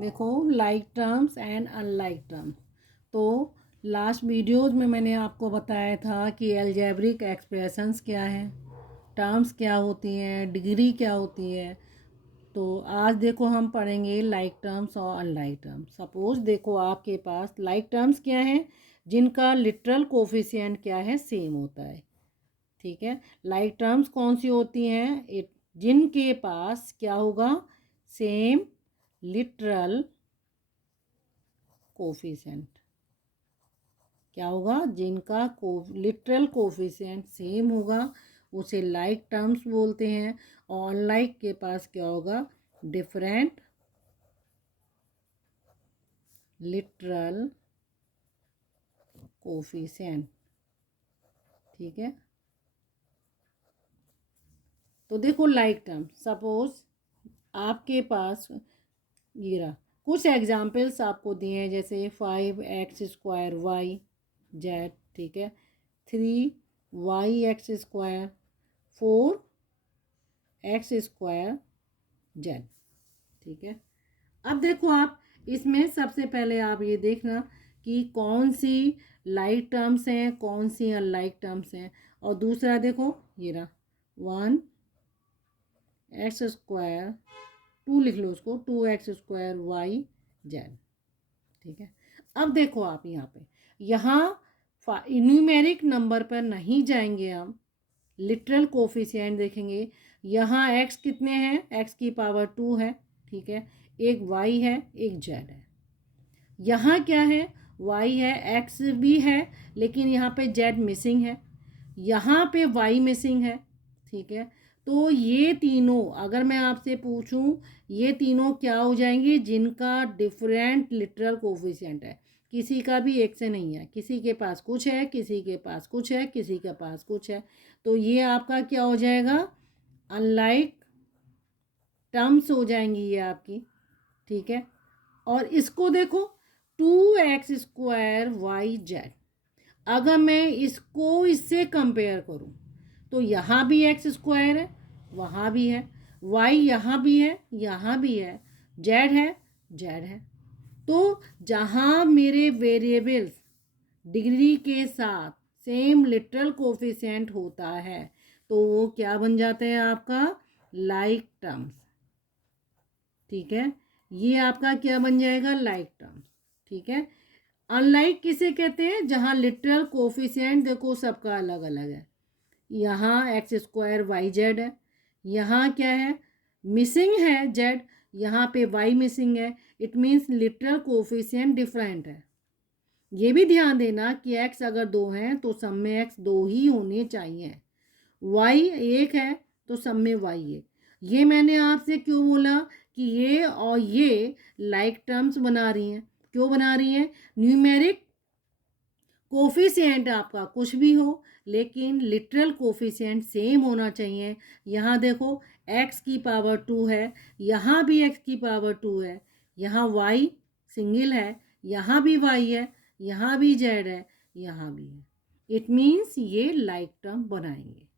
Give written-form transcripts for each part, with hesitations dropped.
देखो, like terms and unlike terms. तो last videos में मैंने आपको बताया था कि अलजेब्रिक एक्सप्रेशंस क्या हैं, टर्म्स क्या होती हैं, डिग्री क्या होती है। तो आज देखो हम पढ़ेंगे लाइक टर्म्स और अनलाइक टर्म्स। सपोज देखो आपके पास लाइक टर्म्स क्या हैं, जिनका लिटरल कोफिशिएंट क्या है, सेम होता है। ठीक है, लाइक टर्म्स कौन सी होती हैं? जिनके पास क्या होगा, सेम लिटरल कोफिशिएंट। क्या होगा? जिनका लिटरल कोफिशिएंट सेम होगा उसे लाइक टर्म्स बोलते हैं। और अनलाइक के पास क्या होगा, डिफरेंट लिटरल कोफिशिएंट। ठीक है, तो देखो लाइक टर्म, सपोज आपके पास ये रहा, कुछ एग्जाम्पल्स आपको दिए हैं, जैसे 5x² y z, ठीक है, 3y(x²), 4x² z। ठीक है, अब देखो आप इसमें सबसे पहले आप ये देखना कि कौन सी लाइक टर्म्स हैं, कौन सी अनलाइक टर्म्स हैं। और दूसरा देखो ये रहा 1x², 2 लिख लो उसको, 2x² y z। ठीक है, अब देखो आप यहाँ न्यूमेरिक नंबर पर नहीं जाएंगे, हम लिटरल कोफिशिएंट देखेंगे। यहाँ x कितने हैं, x की पावर 2 है। ठीक है, एक y है, एक z है। यहाँ क्या है, y है, x भी है, लेकिन यहाँ पे z मिसिंग है, यहाँ पे y मिसिंग है। ठीक है, तो ये तीनों अगर मैं आपसे पूछूं, ये तीनों क्या हो जाएंगी, जिनका डिफरेंट लिटरल कोफिशिएंट है। किसी का भी एक से नहीं है, किसी के पास कुछ है, किसी के पास कुछ है, किसी के पास कुछ है। तो ये आपका क्या हो जाएगा, अनलाइक टर्म्स हो जाएंगी ये आपकी। ठीक है, और इसको देखो 2x² y z। अगर मैं इसको इससे कंपेयर करूं तो यहाँ भी x² है, वहाँ भी है, y यहाँ भी है, यहाँ भी है, z है, z है। तो जहाँ मेरे वेरिएबल्स डिग्री के साथ सेम लिटरल कोफिशिएंट होता है तो वो क्या बन जाते हैं, आपका लाइक टर्म्स। ठीक है, ये आपका क्या बन जाएगा, लाइक टर्म्स। ठीक है, अनलाइक किसे कहते हैं, जहाँ लिटरल कोफिशिएंट देखो सबका अलग अलग है। यहाँ x² yz है, यहाँ क्या है, मिसिंग है z, यहाँ पे y मिसिंग है। It means literal coefficient different है। ये भी ध्यान देना कि x अगर 2 हैं तो सब में x 2 ही होने चाहिए, y 1 है तो सब में y 1। ये मैंने आपसे क्यों बोला कि ये और ये लाइक टर्म्स बना रही हैं, क्यों बना रही हैं, न्यूमेरिक कोफिशिएंट आपका कुछ भी हो लेकिन लिटरल कोफिशिएंट सेम होना चाहिए। यहाँ देखो x की पावर 2 है, यहाँ भी x की पावर 2 है, यहाँ y सिंगल है, यहाँ भी y है, यहाँ भी z है, यहाँ भी है। इट मीन्स ये लाइक टर्म बनाएंगे।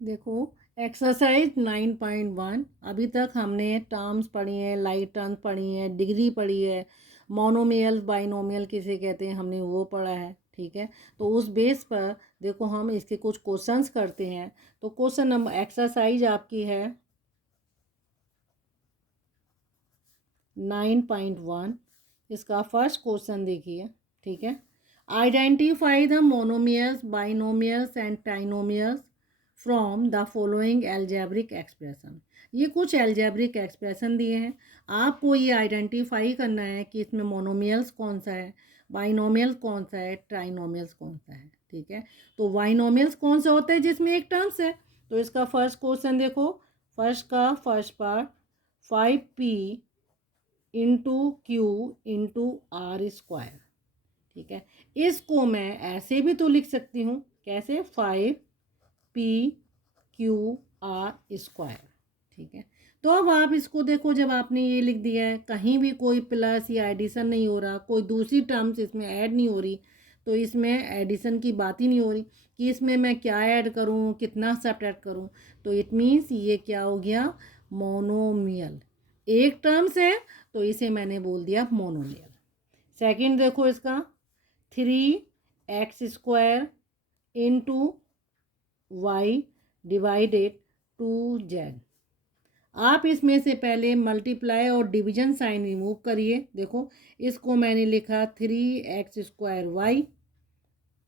देखो एक्सरसाइज 9.1, अभी तक हमने टर्म्स पढ़ी हैं, लाइक टर्म्स पढ़ी हैं, डिग्री पढ़ी है, मोनोमियल बाइनोमियल किसे कहते हैं हमने वो पढ़ा है। ठीक है, तो उस बेस पर देखो हम इसके कुछ क्वेश्चंस करते हैं। तो क्वेश्चन नंबर एक्सरसाइज आपकी है 9.1। इसका फर्स्ट क्वेश्चन देखिए। ठीक है, identify the monomials, binomials and trinomials from the following algebraic expression. ये कुछ एल्जेब्रिक एक्सप्रेशन दिए हैं, आपको ये आइडेंटिफाई करना है कि इसमें मोनोमियल्स कौन सा है, बाइनोमियल्स कौन सा है, ट्राइनोमियल्स कौन सा है। ठीक है, तो बाइनोमियल्स कौन सा होता है, जिसमें एक टर्म्स है। तो इसका फर्स्ट क्वेश्चन देखो, first part 5p into Q into r²। ठीक है, इसको मैं ऐसे भी तो लिख सकती हूँ, कैसे, 5p(q)r²। ठीक है, तो अब आप इसको देखो, जब आपने ये लिख दिया है, कहीं भी कोई प्लस या एडिशन नहीं हो रहा, कोई दूसरी टर्म्स इसमें ऐड नहीं हो रही, तो इसमें एडिशन की बात ही नहीं हो रही कि इसमें मैं क्या ऐड करूँ, कितना सब्ट्रैक्ट करूँ। तो इट मीन्स ये क्या हो गया, मोनोमियल। एक टर्म्स है तो इसे मैंने बोल दिया मोनोमियल। सेकंड देखो इसका 3x² into Y divided 2z। आप इसमें से पहले मल्टीप्लाई और डिवीजन साइन रिमूव करिए। देखो इसको मैंने लिखा 3x²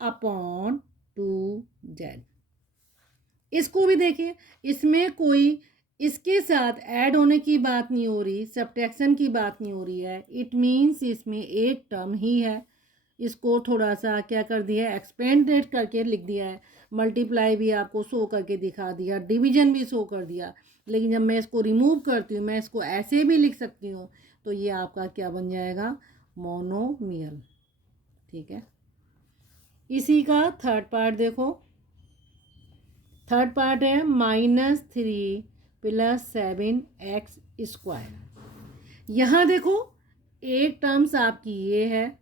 अपॉन 2z। इसको भी देखिए, इसमें कोई इसके साथ ऐड होने की बात नहीं हो रही, सब्ट्रैक्शन की बात नहीं हो रही है। इट मीन्स इसमें एक टर्म ही है। इसको थोड़ा सा क्या कर दिया है, एक्सपेंडेड करके लिख दिया है। मल्टीप्लाई भी आपको शो करके दिखा दिया, डिवीजन भी शो कर दिया। लेकिन जब मैं इसको रिमूव करती हूँ, मैं इसको ऐसे भी लिख सकती हूँ, तो ये आपका क्या बन जाएगा, मोनोमियल। ठीक है, इसी का थर्ड पार्ट देखो। थर्ड पार्ट है -3 + 7x²। यहाँ देखो एक टर्म्स आपकी ये है,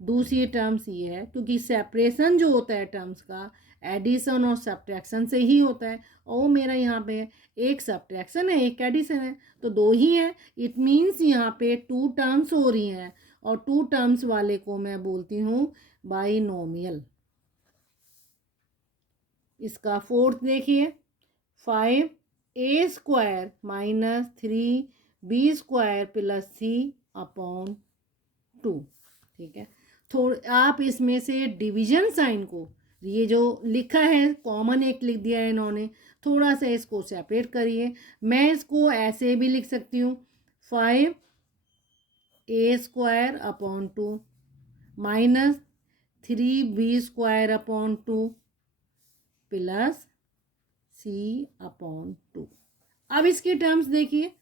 दूसरी टर्म्स ये है, क्योंकि सेपरेशन जो होता है टर्म्स का एडिशन और सब्ट्रैक्शन से ही होता है। और मेरा यहाँ पे एक सब्ट्रैक्शन है, एक एडिशन है, तो दो ही है। इट मीन्स यहाँ पे 2 टर्म्स हो रही हैं, और 2 टर्म्स वाले को मैं बोलती हूँ बाइनोमियल। इसका फोर्थ देखिए 5a² - 3b² + c/2। ठीक है, आप इसमें से डिवीजन साइन को, ये जो लिखा है कॉमन एक लिख दिया है इन्होंने, थोड़ा सा इसको सेपरेट करिए। मैं इसको ऐसे भी लिख सकती हूँ 5a² अपॉन 2 - 3b² + c/2। अब इसके टर्म्स देखिए,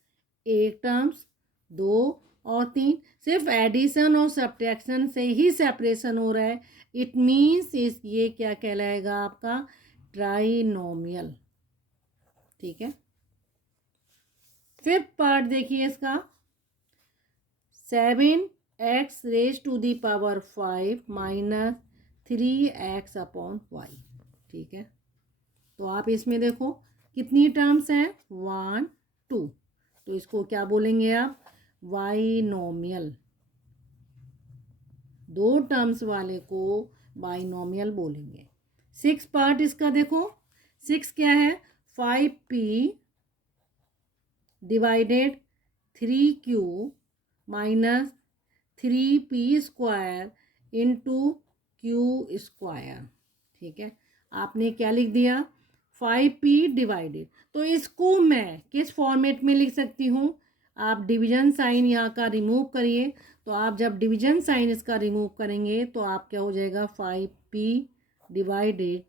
एक टर्म्स, 2 और 3, सिर्फ एडिशन और सब्ट्रैक्शन से ही सेपरेशन हो रहा है। इट मीन्स ये क्या कहलाएगा आपका, ट्राइनोमियल। ठीक है, फिफ्थ पार्ट देखिए इसका 7x⁵ - 3x/y। ठीक है, तो आप इसमें देखो कितनी टर्म्स हैं, 1 2, तो इसको क्या बोलेंगे आप, बाइनोमियल। 2 टर्म्स वाले को बाइनोमियल बोलेंगे। 6 पार्ट इसका देखो, 6 क्या है, 5p divided 3q - 3p² into q²। ठीक है, आपने क्या लिख दिया, 5p डिवाइडेड। तो इसको मैं किस फॉर्मेट में लिख सकती हूँ, आप डिवीजन साइन यहाँ का रिमूव करिए। तो आप जब डिवीजन साइन इसका रिमूव करेंगे तो आप क्या हो जाएगा, 5p डिवाइडेड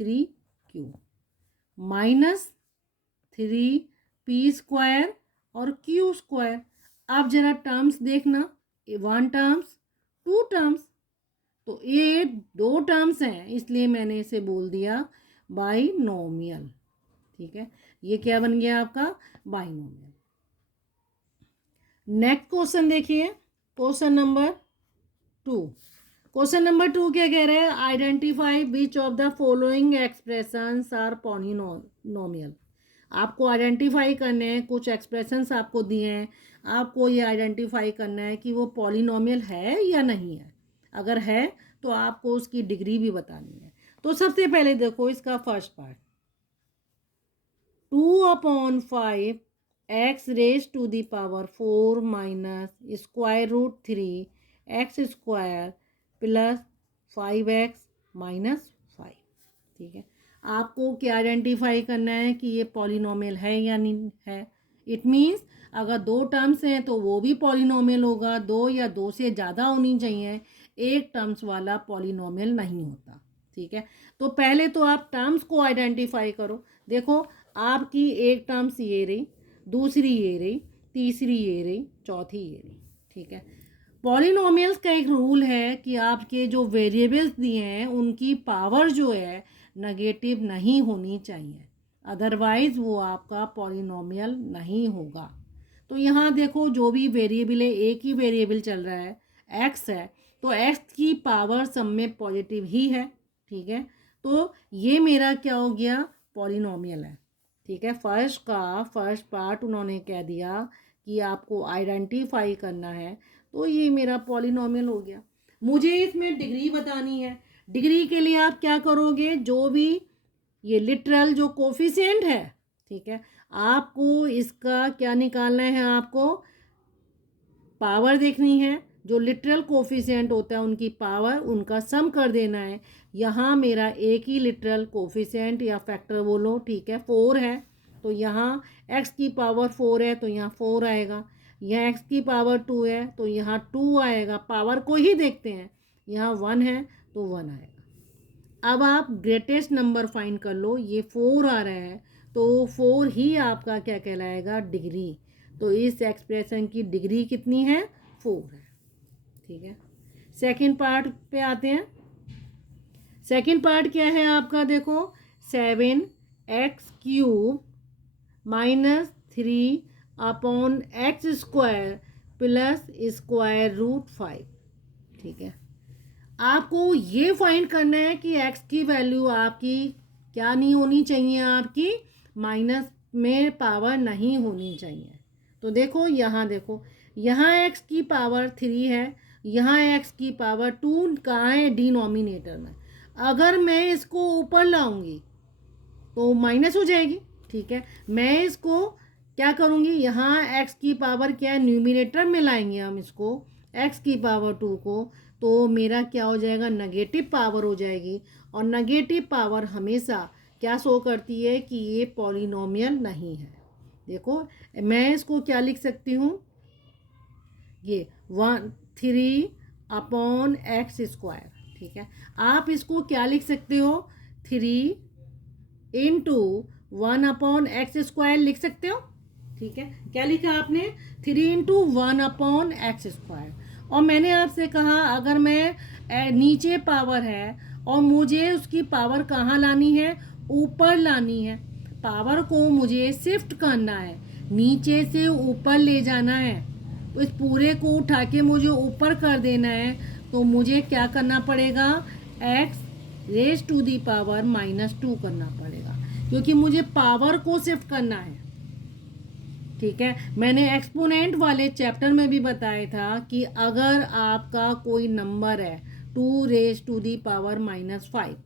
3q - 3p² और q²। आप जरा टर्म्स देखना, 1 टर्म्स 2 टर्म्स, तो ये 2 टर्म्स हैं, इसलिए मैंने इसे बोल दिया बाइनोमियल। ठीक है, ये क्या बन गया आपका, बाइनोमियल। नेक्स्ट क्वेश्चन देखिए, क्वेश्चन नंबर 2। क्वेश्चन नंबर 2 क्या कह रहे हैं, identify which of the following expressions are polynomial. आपको आइडेंटिफाई करने हैं, कुछ एक्सप्रेशंस आपको दिए हैं, आपको ये आइडेंटिफाई करना है कि वो पॉलिनोमियल है या नहीं है। अगर है तो आपको उसकी डिग्री भी बतानी है। तो सबसे पहले देखो इसका first part, 2/5 x⁵ (4 - √3 x² + 5x - 5। ठीक है, आपको क्या आइडेंटिफाई करना है कि ये पॉलिनोमियल है या नहीं है। इट मीन्स अगर 2 टर्म्स हैं तो वो भी पॉलिनोमियल होगा, 2 या 2 से ज़्यादा होनी चाहिए, एक टर्म्स वाला पॉलिनोमियल नहीं होता। ठीक है, तो पहले तो आप टर्म्स को आइडेंटिफाई करो। देखो आपकी एक टर्म्स ये रही, दूसरी ये रही, तीसरी ये रही, चौथी ये रही। ठीक है, पॉलिनोमियल्स का एक रूल है कि आपके जो वेरिएबल्स दिए हैं उनकी पावर जो है नेगेटिव नहीं होनी चाहिए, अदरवाइज वो आपका पॉलिनोमियल नहीं होगा। तो यहाँ देखो जो भी वेरिएबल है, एक ही वेरिएबल चल रहा है, एक्स है, तो एक्स की पावर सब में पॉजिटिव ही है। ठीक है, तो ये मेरा क्या हो गया, पॉलिनोमियल है। ठीक है, फर्स्ट पार्ट उन्होंने कह दिया कि आपको आइडेंटिफाई करना है, तो ये मेरा पॉलिनोमियल हो गया। मुझे इसमें डिग्री बतानी है। डिग्री के लिए आप क्या करोगे, जो भी ये लिटरल जो कोफिशिएंट है, ठीक है, आपको इसका क्या निकालना है, आपको पावर देखनी है। जो लिटरल कोफिशिएंट होता है उनकी पावर, उनका सम कर देना है। यहाँ मेरा एक ही लिटरल कोफिशिएंट या फैक्टर बोलो, ठीक है, 4 है, तो यहाँ x की पावर 4 है तो यहाँ 4 आएगा। यहाँ x की पावर 2 है तो यहाँ 2 आएगा। पावर को ही देखते हैं, यहाँ 1 है तो 1 आएगा। अब आप ग्रेटेस्ट नंबर फाइंड कर लो, ये 4 आ रहा है तो 4 ही आपका क्या कहलाएगा, डिग्री। तो इस एक्सप्रेशन की डिग्री कितनी है, 4 है, ठीक है। सेकंड पार्ट पे आते हैं। सेकंड पार्ट क्या है आपका, देखो 7x³ -3 अपॉन x² प्लस √5, ठीक है। आपको ये फाइंड करना है कि x की वैल्यू आपकी क्या नहीं होनी चाहिए, आपकी माइनस में पावर नहीं होनी चाहिए। तो देखो यहाँ, देखो यहाँ x की पावर 3 है, यहाँ x की पावर 2 कहाँ है, डिनोमिनेटर में। अगर मैं इसको ऊपर लाऊंगी तो माइनस हो जाएगी, ठीक है। मैं इसको क्या करूँगी, यहाँ x की पावर क्या है, न्यूमिनेटर में लाएंगे हम इसको, x की पावर 2 को, तो मेरा क्या हो जाएगा, नेगेटिव पावर हो जाएगी। और नेगेटिव पावर हमेशा क्या शो करती है कि ये पॉलिनोमियल नहीं है। देखो मैं इसको क्या लिख सकती हूँ, ये 3 अपॉन x², ठीक है। आप इसको क्या लिख सकते हो, 3 इंटू 1 अपॉन x² लिख सकते हो, ठीक है। क्या लिखा आपने, 3 इंटू 1 अपॉन x²। और मैंने आपसे कहा अगर मैं नीचे पावर है और मुझे उसकी पावर कहाँ लानी है, ऊपर लानी है। पावर को मुझे शिफ्ट करना है, नीचे से ऊपर ले जाना है। तो इस पूरे को उठा के मुझे ऊपर कर देना है, तो मुझे क्या करना पड़ेगा, x⁻² -2 करना पड़ेगा, क्योंकि मुझे पावर को शिफ्ट करना है, ठीक है। मैंने एक्सपोनेंट वाले चैप्टर में भी बताया था कि अगर आपका कोई नंबर है 2⁻⁻⁵,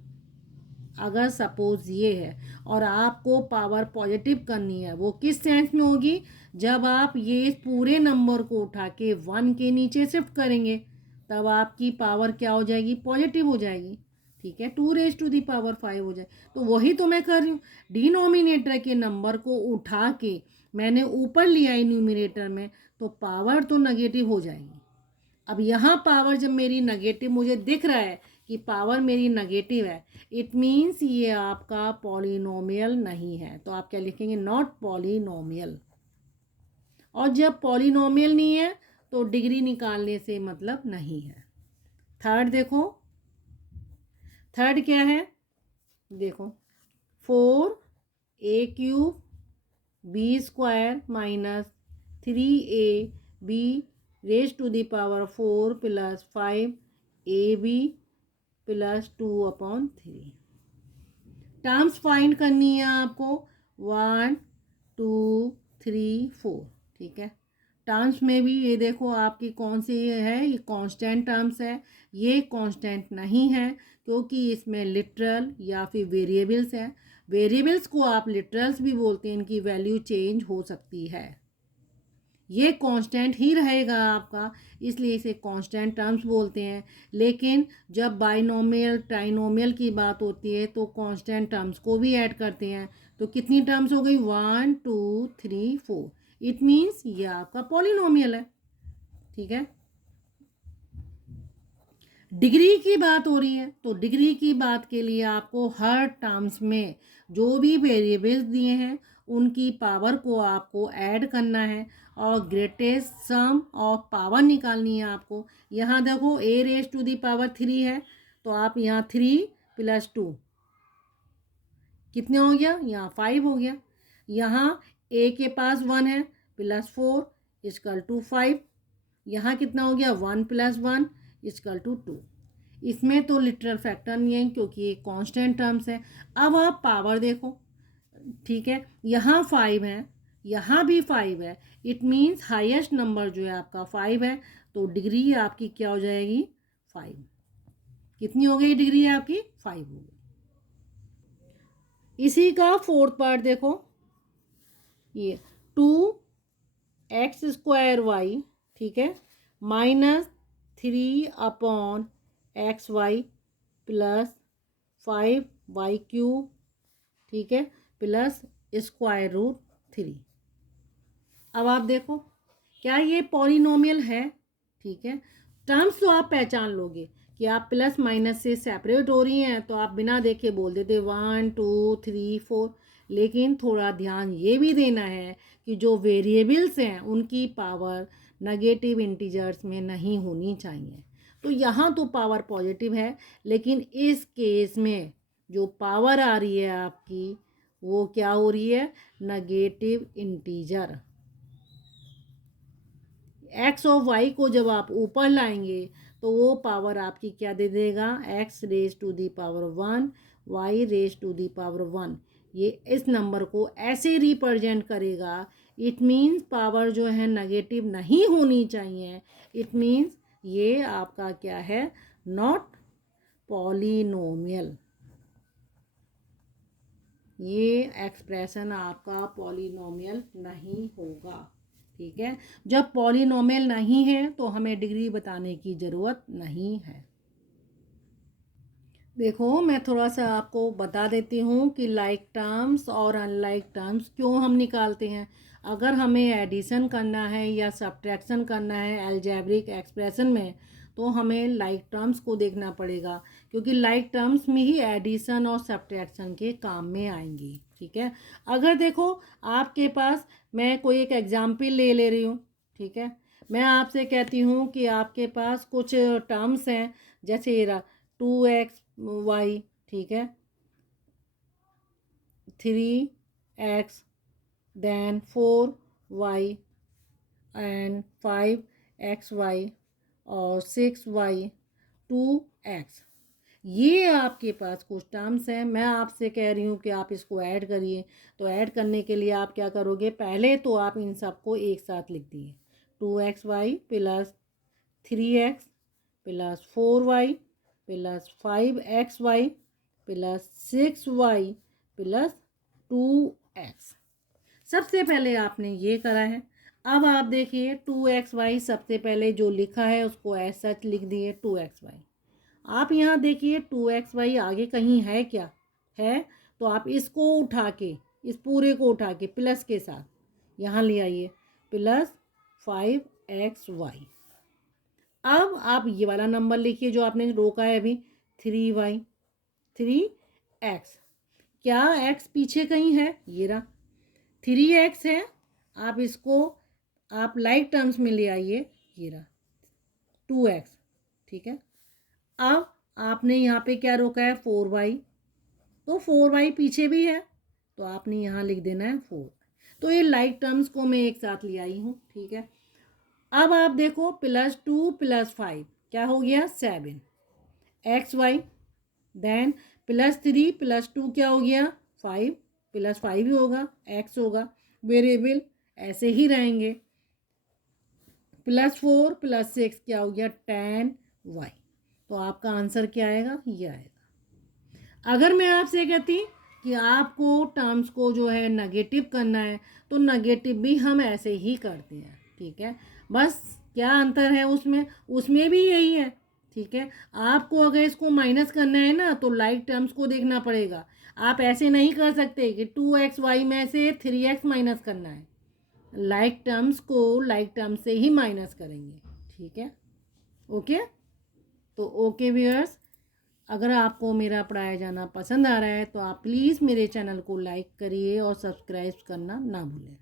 अगर सपोज ये है और आपको पावर पॉजिटिव करनी है, वो किस सेंस में होगी, जब आप ये पूरे नंबर को उठा के 1 के नीचे शिफ्ट करेंगे, तब आपकी पावर क्या हो जाएगी, पॉजिटिव हो जाएगी, ठीक है, 2⁻5 हो जाए। तो वही तो मैं कर रही हूँ, डिनोमिनेटर के नंबर को उठा के मैंने ऊपर लिया है न्यूमिनेटर में, तो पावर तो नेगेटिव हो जाएगी। अब यहाँ पावर जब मेरी नेगेटिव मुझे दिख रहा है कि पावर मेरी नेगेटिव है, इट मीन्स ये आपका पॉलिनोमियल नहीं है। तो आप क्या लिखेंगे, नॉट पॉलिनोमियल। और जब पॉलिनोमियल नहीं है तो डिग्री निकालने से मतलब नहीं है। थर्ड देखो, थर्ड क्या है, देखो 4a³ b² -3ab⁴ plus 5ab plus 2/3। Terms find करनी है आपको, 1 2 3 4, ठीक है। टर्म्स में भी ये देखो आपकी कौन सी है, ये कांस्टेंट टर्म्स है। ये कांस्टेंट नहीं है क्योंकि इसमें लिटरल या फिर वेरिएबल्स है। वेरिएबल्स को आप लिटरल्स भी बोलते हैं, इनकी वैल्यू चेंज हो सकती है। ये कांस्टेंट ही रहेगा आपका, इसलिए इसे कांस्टेंट टर्म्स बोलते हैं। लेकिन जब बाइनोमियल ट्राइनोमियल की बात होती है तो कांस्टेंट टर्म्स को भी ऐड करते हैं। तो कितनी टर्म्स हो गई, 1 2 3 4। इट मीन्स ये आपका पॉलिनोमियल है, ठीक है। डिग्री की बात हो रही है, तो डिग्री की बात के लिए आपको हर टर्म्स में जो भी वेरिएबल्स दिए हैं उनकी पावर को आपको ऐड करना है और ग्रेटेस्ट सम ऑफ पावर निकालनी है आपको। यहाँ देखो a⁻³ है, तो आप यहाँ 3 + 2 कितने हो गया, यहाँ 5 हो गया। यहाँ a के पास 1 है, +4 = 5। यहाँ कितना हो गया, 1 + 1 = 2। इसमें तो लिटरल फैक्टर नहीं है क्योंकि ये कांस्टेंट टर्म्स है। अब आप पावर देखो, ठीक है, यहाँ 5 है, यहाँ भी 5 है, इट मीन्स हाईएस्ट नंबर जो है आपका 5 है, तो डिग्री आपकी क्या हो जाएगी 5। कितनी हो गई डिग्री आपकी 5 हो गई। इसी का फोर्थ पार्ट देखो, ये 2x² ठीक है -3/xy प्लस 5y³ ठीक है प्लस √3। अब आप देखो क्या ये पॉलिनोमियल है, ठीक है। टर्म्स तो आप पहचान लोगे कि आप प्लस माइनस से सेपरेट हो रही हैं, तो आप बिना देखे बोल देते 1 2 3 4। लेकिन थोड़ा ध्यान ये भी देना है कि जो वेरिएबल्स हैं उनकी पावर नेगेटिव इंटीजर्स में नहीं होनी चाहिए। तो यहाँ तो पावर पॉजिटिव है, लेकिन इस केस में जो पावर आ रही है आपकी वो क्या हो रही है, नेगेटिव इंटीजर। एक्स और वाई को जब आप ऊपर लाएंगे तो वो पावर आपकी क्या दे देगा, x⁻1 y⁻1। ये इस नंबर को ऐसे रिप्रेजेंट करेगा। इट मीन्स पावर जो है नेगेटिव नहीं होनी चाहिए। इट मीन्स ये आपका क्या है, नॉट पॉलिनोमियल। ये एक्सप्रेशन आपका पॉलिनोमियल नहीं होगा, ठीक है। जब पॉलिनोमियल नहीं है तो हमें डिग्री बताने की ज़रूरत नहीं है। देखो मैं थोड़ा सा आपको बता देती हूँ कि लाइक टर्म्स और अनलाइक टर्म्स क्यों हम निकालते हैं। अगर हमें एडिशन करना है या सब्ट्रैक्शन करना है अलजेब्रिक एक्सप्रेशन में, तो हमें लाइक टर्म्स को देखना पड़ेगा, क्योंकि लाइक टर्म्स में ही एडिशन और सब्ट्रैक्शन के काम में आएंगी, ठीक है। अगर देखो आपके पास, मैं कोई एक एग्जाम्पल ले रही हूँ, ठीक है। मैं आपसे कहती हूँ कि आपके पास कुछ टर्म्स हैं, जैसे 2xy ठीक है, 3x then 4y and 5xy और 6y 2x। ये आपके पास कुछ टर्म्स हैं। मैं आपसे कह रही हूँ कि आप इसको ऐड करिए। तो ऐड करने के लिए आप क्या करोगे, पहले तो आप इन सबको एक साथ लिख दिए, 2xy plus 3x plus 4y plus 5xy plus 6y plus 2x। सबसे पहले आपने ये करा है। अब आप देखिए 2xy सबसे पहले जो लिखा है उसको एज सच लिख दिए 2xy। आप यहाँ देखिए 2xy आगे कहीं है क्या है, तो आप इसको उठा के, इस पूरे को उठा के प्लस के साथ यहाँ ले आइए, प्लस 5xy। अब आप ये वाला नंबर लिखिए जो आपने रोका है अभी, 3y 3x। क्या x पीछे कहीं है, ये रहा 3x है। आप इसको आप लाइक टर्म्स में ले आइए, ये रहा 2x, ठीक है। अब आपने यहाँ पे क्या रोका है 4y, तो 4y पीछे भी है, तो आपने यहाँ लिख देना है 4। तो ये लाइक टर्म्स को मैं एक साथ ले आई हूँ, ठीक है। अब आप देखो +2 + 5 क्या हो गया 7xy, देन +3 + 2 क्या हो गया 5, +5 ही होगा, x होगा, वेरिएबल ऐसे ही रहेंगे। +4 + 6 क्या हो गया 10y। तो आपका आंसर क्या आएगा, ये आएगा। अगर मैं आपसे कहती कि आपको टर्म्स को जो है नेगेटिव करना है, तो नेगेटिव भी हम ऐसे ही करते हैं, ठीक है। बस क्या अंतर है उसमें, उसमें भी यही है, ठीक है। आपको अगर इसको माइनस करना है ना, तो लाइक टर्म्स को देखना पड़ेगा। आप ऐसे नहीं कर सकते कि 2xy में से 3x माइनस करना है। लाइक टर्म्स को लाइक टर्म्स से ही माइनस करेंगे, ठीक है। ओके, तो ओके व्यूअर्स, अगर आपको मेरा पढ़ाया जाना पसंद आ रहा है तो आप प्लीज़ मेरे चैनल को लाइक करिए और सब्सक्राइब करना ना भूलें।